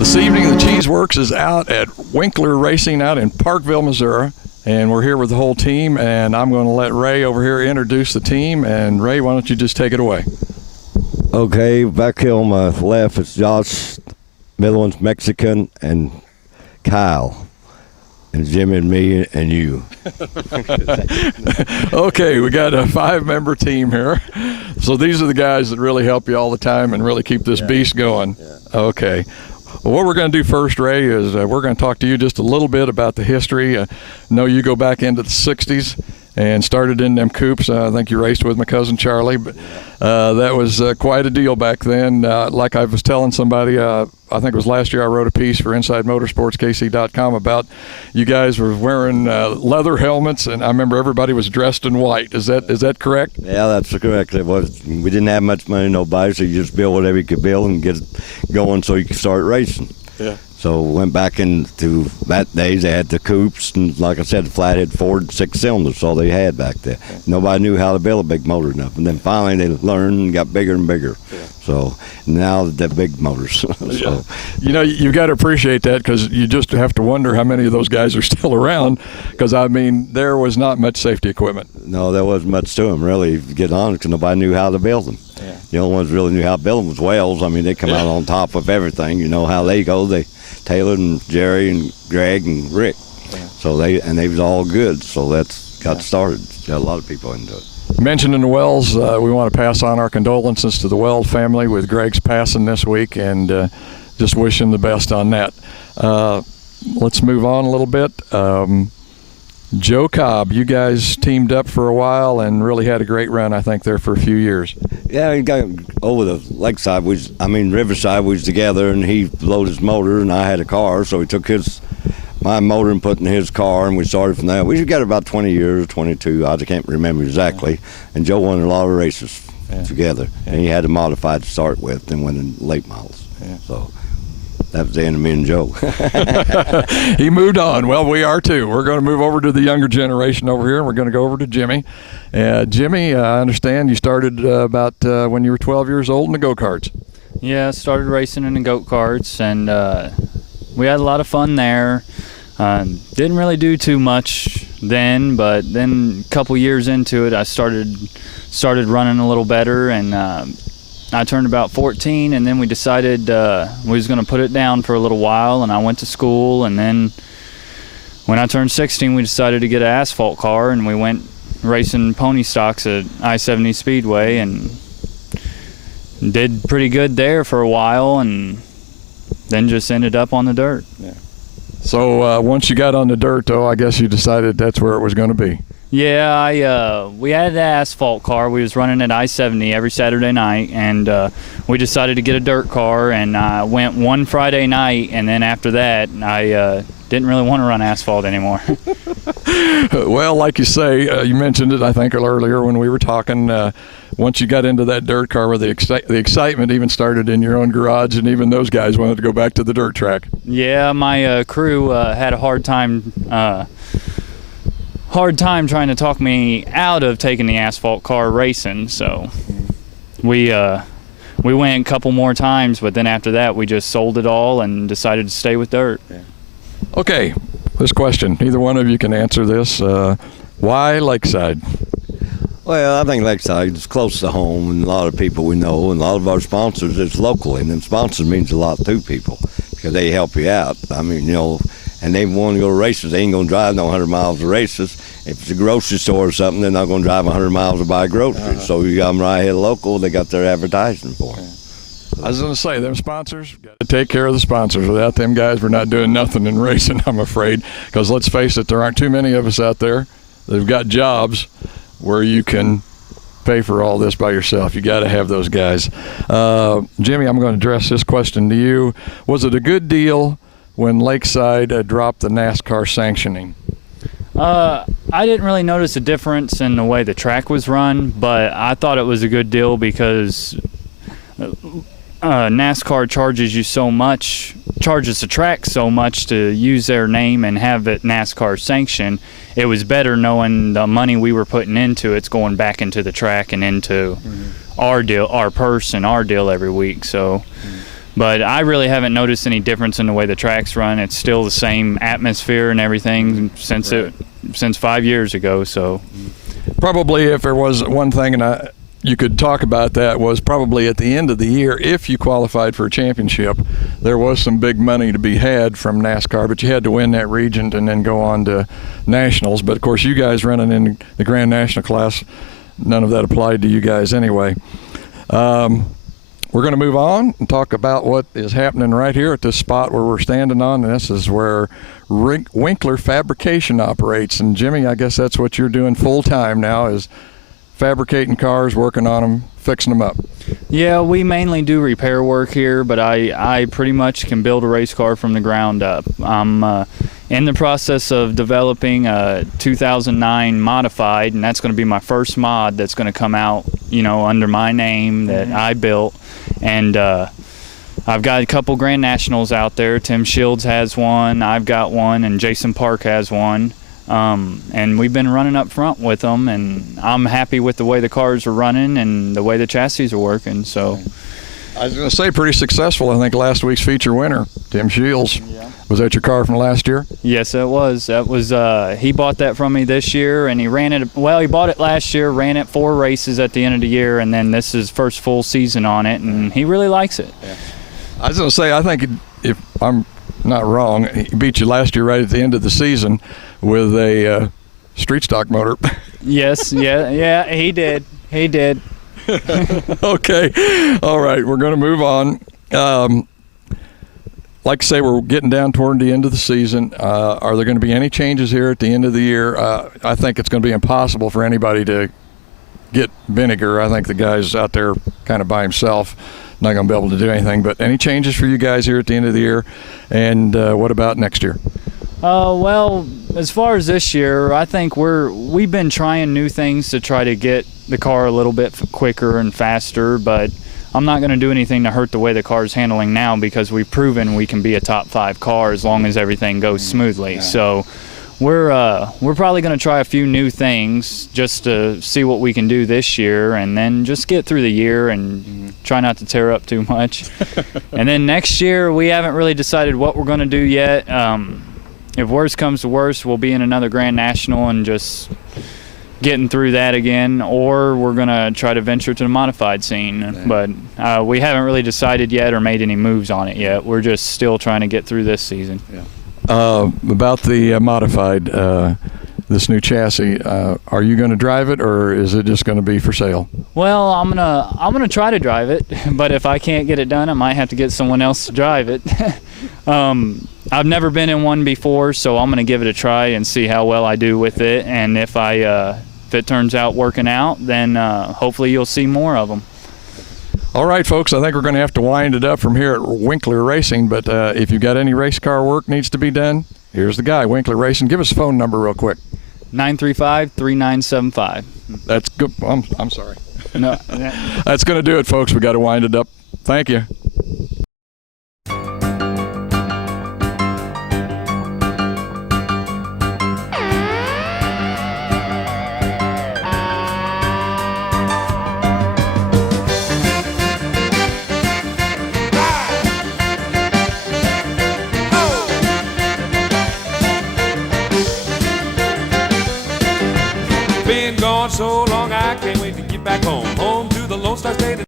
This evening, the Cheese Works is out at Winkler Racing out in Parkville, Missouri, and we're here with the whole team, and I'm going to let Ray over here introduce the team. And Ray, why don't you just take it away? Okay, back here on my left is Josh, middle one's Mexican, and Kyle, and Jimmy and me and you. Okay, we got a 5-member team here. So these are the guys that really help you all the time and really keep this beast going. Yeah. Okay. Well, what we're going to do first, Ray, is we're going to talk to you just a little bit about the history. I know you go back into the 60s and started in them coupes. I think you raced with my cousin Charlie, but that was quite a deal back then. Like I was telling somebody, I think it was last year, I wrote a piece for InsideMotorsportsKC.com about you guys were wearing leather helmets, and I remember everybody was dressed in white. Is that correct? Yeah, that's correct. It was. We didn't have much money, nobody, so you just build whatever you could build and get it going so you could start racing. Yeah. So went back into that days. They had the coupes, and like I said, the flathead Ford 6-cylinder, so they had back there. Yeah. Nobody knew how to build a big motor enough, and then finally they learned and got bigger and bigger. Yeah. So now they're big motors. So. Yeah. You know, you've got to appreciate that, because you just have to wonder how many of those guys are still around, because, I mean, there was not much safety equipment. No, there wasn't much to them, really, to get on, because nobody knew how to build them. Yeah. The only ones really knew how to build them was Wells. I mean, they come out on top of everything. You know how they go. Taylor and Jerry and Greg and Rick. Yeah. So they was all good. So that's got started. Got a lot of people into it. Mentioning the Wells, we want to pass on our condolences to the Wells family with Greg's passing this week, and just wish him the best on that. Let's move on a little bit. Joe Cobb, you guys teamed up for a while and really had a great run, I think, there for a few years. Yeah, he got over the Lakeside. Riverside, we was together, and he loaded his motor, and I had a car, so he took my motor and put in his car, and we started from there. We got about 20 years, 22, I can't remember exactly, and Joe won a lot of races together, and he had a modified to start with and went in late models. Yeah. So that was the end of me and Joe. He moved on. Well, we are too. We're going to move over to the younger generation over here, and we're going to go over to Jimmy. Jimmy, I understand you started about when you were 12 years old in the go-karts. Yeah, I started racing in the go-karts, and we had a lot of fun there. Didn't really do too much then, but then a couple years into it, I started running a little better, and I turned about 14, and then we decided we was going to put it down for a little while, and I went to school, and then when I turned 16, we decided to get an asphalt car, and we went racing pony stocks at I-70 Speedway, and did pretty good there for a while, and then just ended up on the dirt. Yeah. So once you got on the dirt, though, I guess you decided that's where it was going to be. Yeah, we had the asphalt car. We was running at I-70 every Saturday night, and we decided to get a dirt car, and I went one Friday night, and then after that, I didn't really want to run asphalt anymore. Well, like you say, you mentioned it, I think, earlier when we were talking, once you got into that dirt car, where the excitement even started in your own garage, and even those guys wanted to go back to the dirt track. Yeah, my crew had a hard time trying to talk me out of taking the asphalt car racing, so we went a couple more times, but then after that we just sold it all and decided to stay with dirt. Yeah. Okay, this question, either one of you can answer this. Why Lakeside? Well, I think Lakeside is close to home, and a lot of people we know, and a lot of our sponsors is local, and then sponsors means a lot to people because they help you out. I mean, you know, and they want to go to races. They ain't going to drive no 100 miles to races. If it's a grocery store or something, they're not going to drive 100 miles to buy groceries. So you got them right here local. They got their advertising for them. I was going to say, them sponsors, got to take care of the sponsors. Without them guys, we're not doing nothing in racing, I'm afraid. Because let's face it, there aren't too many of us out there. They've got jobs where you can pay for all this by yourself. You got to have those guys. Jimmy, I'm going to address this question to you. Was it a good deal when Lakeside dropped the NASCAR sanctioning? I didn't really notice a difference in the way the track was run, but I thought it was a good deal because NASCAR charges the track so much to use their name and have it NASCAR sanctioned. It was better knowing the money we were putting into it's going back into the track and into our deal, our purse and our deal every week. So But I really haven't noticed any difference in the way the tracks run. It's still the same atmosphere and everything since 5 years ago. So Probably if there was one thing, and you could talk about that, was probably at the end of the year, if you qualified for a championship, there was some big money to be had from NASCAR, but you had to win that region and then go on to nationals. But of course, you guys running in the Grand National class, none of that applied to you guys anyway. We're going to move on and talk about what is happening right here at this spot where we're standing on. And this is where Winkler Fabrication operates. And Jimmy, I guess that's what you're doing full time now, is fabricating cars, working on them, fixing them up. yeah, we mainly do repair work here, but I pretty much can build a race car from the ground up. I'm in the process of developing a 2009 modified, and that's going to be my first mod that's going to come out, under my name that I built. And I've got a couple Grand Nationals out there. Tim Shields has one, I've got one, and Jason Park has one. And we've been running up front with them, and I'm happy with the way the cars are running and the way the chassis are working. So I was going to say pretty successful. I think last week's feature winner, Tim Shields. Yeah. Was that your car from last year? Yes, it was. That was he bought that from me this year, and he ran it. Well, he bought it last year, ran it 4 races at the end of the year, and then this is his first full season on it, and he really likes it. Yeah. I was going to say, I think if I'm not wrong, he beat you last year right at the end of the season with a street stock motor. Yes, yeah, he did. He did. Okay, all right, we're going to move on. Like I say, we're getting down toward the end of the season. Are there going to be any changes here at the end of the year? I think it's going to be impossible for anybody to get vinegar. I think the guy's out there kind of by himself, not going to be able to do anything. But any changes for you guys here at the end of the year? And what about next year? Well, as far as this year, I think we've been trying new things to try to get the car a little bit quicker and faster, but I'm not going to do anything to hurt the way the car's handling now, because we've proven we can be a top 5 car as long as everything goes smoothly. Yeah. So we're probably going to try a few new things just to see what we can do this year, and then just get through the year and try not to tear up too much. And then next year, we haven't really decided what we're going to do yet. If worse comes to worse, we'll be in another Grand National and just getting through that again, or we're going to try to venture to the modified scene. Yeah. But we haven't really decided yet or made any moves on it yet. We're just still trying to get through this season. Yeah. About the modified, this new chassis, are you going to drive it, or is it just going to be for sale? Well, I'm gonna try to drive it, but if I can't get it done, I might have to get someone else to drive it. I've never been in one before, so I'm gonna give it a try and see how well I do with it. And if it turns out working out, then hopefully you'll see more of them. All right, folks, I think we're going to have to wind it up from here at Winkler Racing, but if you've got any race car work needs to be done, here's the guy, Winkler Racing. Give us a phone number real quick. 935-3975. That's good. I'm sorry. No. That's going to do it, folks. We got to wind it up. Thank you. Been gone so long, I can't wait to get back home to the Lone Star State.